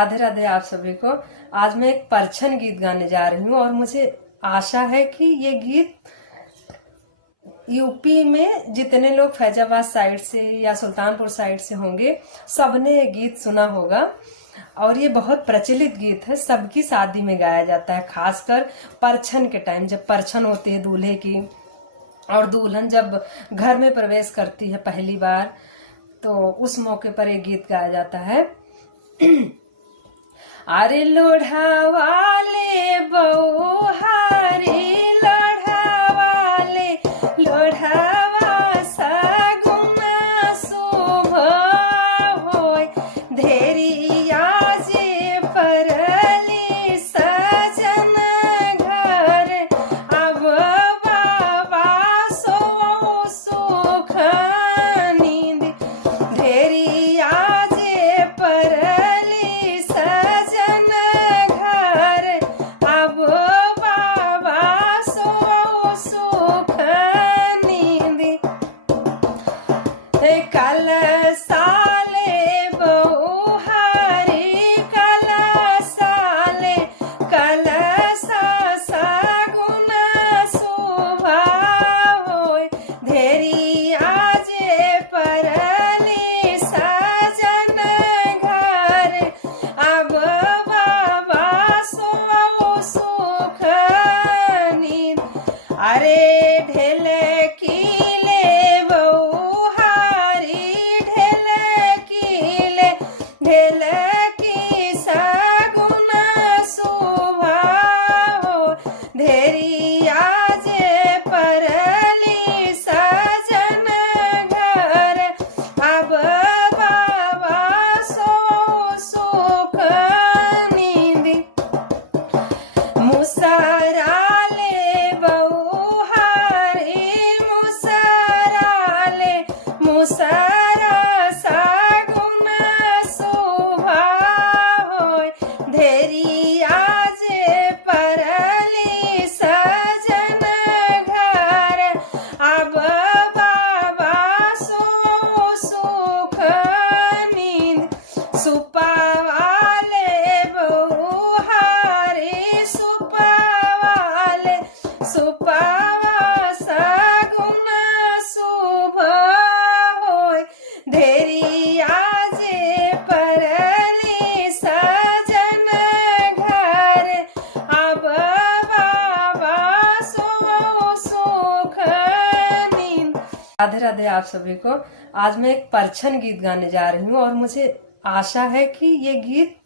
राधे राधे आप सभी को। आज मैं एक परछन गीत गाने जा रही हूँ और मुझे आशा है कि ये गीत यूपी में जितने लोग फैजाबाद साइड से या सुल्तानपुर साइड से होंगे सबने ये गीत सुना होगा। और ये बहुत प्रचलित गीत है, सबकी शादी में गाया जाता है, खासकर परछन के टाइम जब परछन होती है दूल्हे की और दुल्हन जब घर में प्रवेश करती है पहली बार, तो उस मौके पर ये गीत गाया जाता है। अरे लोढ़ा वाले बउहारी लोढ़ा वाले लोढ़ावा सगुना शुभ होय धेरिया जे परली सजन घर अब बाबा सो सुख नींद धेरिया जे परली सजन घर अब बाबा सो सुख नींद कल साले बउहारी कल साले कल सगुन शुभ होय धेरिया जे परली सजन घर अब बाबा सो सुख नींद। अरे ढेल कीले बउहारी ढेल कीले ढेल की सगुन शुभ हो धेरिया जे परली सजन घर अब बाबा सो सुख नींद। मुसराले बउहारी मुसराले मुसरा सगुन शुभ होय धेरिया जे परली सजन घर अब बाबा सो सुख नींद। सुपवाले बउहारी सुपवाले सुपवा सगुन शुभ होय धेरिया जे परली सजन घर अब बाबा सो सुख नींद। राधे राधे आप सभी को। आज मैं एक परछन गीत गाने जा रही हूँ और मुझे आशा है कि ये गीत